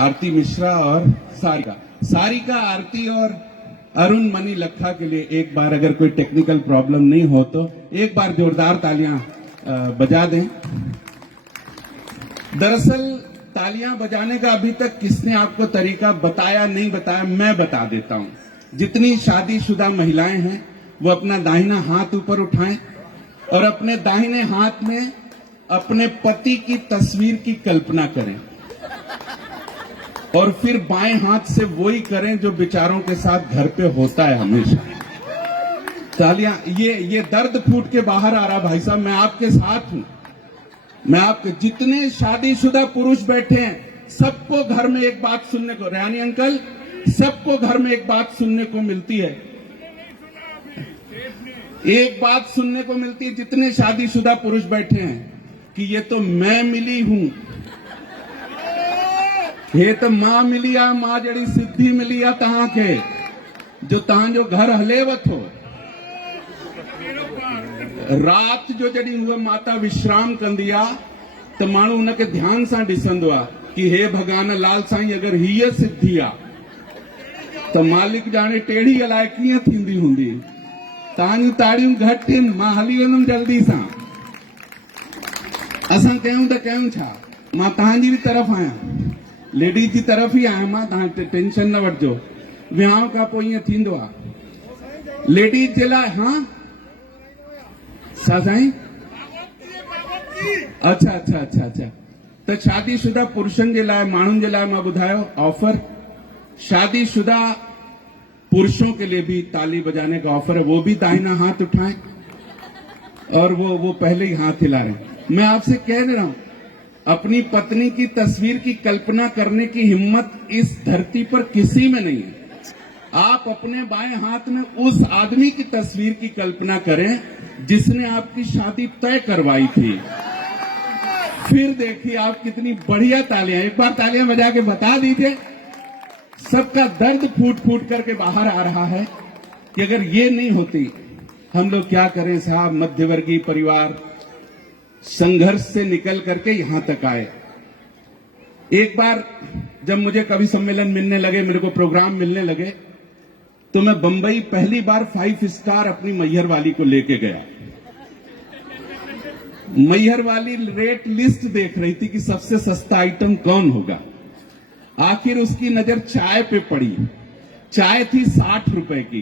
आरती मिश्रा और सारिका आरती और अरुण मनी लखा के लिए एक बार, अगर कोई टेक्निकल प्रॉब्लम नहीं हो तो एक बार जोरदार तालियां बजा दें। दरअसल तालियां बजाने का अभी तक किसने आपको तरीका बताया नहीं बताया, मैं बता देता हूं। जितनी शादीशुदा महिलाएं हैं वो अपना दाहिना हाथ ऊपर उठाएं और अपने दाहिने हाथ में अपने पति की तस्वीर की कल्पना करें और फिर बाएं हाथ से वही करें जो विचारों के साथ घर पे होता है हमेशा। तालियां, ये दर्द फूट के बाहर आ रहा भाई साहब, मैं आपके साथ हूं। मैं आपके जितने शादीशुदा पुरुष बैठे हैं सबको घर में एक बात सुनने को, रानी अंकल, सबको घर में एक बात सुनने को मिलती है, एक बात सुनने को मिलती है जितने शादीशुदा पुरुष बैठे हैं कि ये तो मैं मिली हूं, ये तो मां मिली आ, मां जड़ी सिद्धि मिली आ तहां के जो तहां जो घर हलेवत हो। रात जो जड़ी हुआ माता विश्राम कंदी आ तो माण्हू उनके ध्यान सां ॾिसंदो आ कि हे भगवान लाल साईं अगर हीअ सिद्धि आ तो मालिक जाने टेढ़ी अलाए कीअं थींदी हूंदी। तव्हांजूं ताड़ियूं घटि आहिनि, मां हली वेंदुमि जल्दी सां। असां कयूं त कयूं छा, मां तव्हांजी बि तरफ़ आहियां, लेडीज जी तरफ़ ई आहियां मां, तव्हां टेंशन न वठिजो। विहांउ खां पोइ ईअं थींदो आहे लेडीज जे लाइ। हा छा साईं? अच्छा अच्छा अच्छा अच्छा। त शादीशुदा पुरुषनि जे लाइ, माण्हुनि जे लाइ मां ॿुधायो ऑफर, शादीशुदा पुरुषों के लिए भी ताली बजाने का ऑफर है। वो भी दाहिना हाथ उठाएं और वो पहले ही हाथ हिला रहे हैं। मैं आपसे कह रहा हूं, अपनी पत्नी की तस्वीर की कल्पना करने की हिम्मत इस धरती पर किसी में नहीं है। आप अपने बाएं हाथ में उस आदमी की तस्वीर की कल्पना करें जिसने आपकी शादी तय करवाई थी। फिर देखिए आप कितनी बढ़िया तालियां, एक बार तालियां बजा के बता दीजिए। सबका दर्द फूट फूट करके बाहर आ रहा है कि अगर ये नहीं होती हम लोग क्या करें साहब। मध्यवर्गीय परिवार संघर्ष से निकल करके यहां तक आए। एक बार जब मुझे कवि सम्मेलन मिलने लगे, मेरे को प्रोग्राम मिलने लगे, तो मैं बंबई पहली बार 5 स्टार अपनी मैहर वाली को लेके गया। मैहर वाली रेट लिस्ट देख रही थी कि सबसे सस्ता आइटम कौन होगा। आखिर उसकी नजर चाय पे पड़ी। चाय थी 60 रुपए की,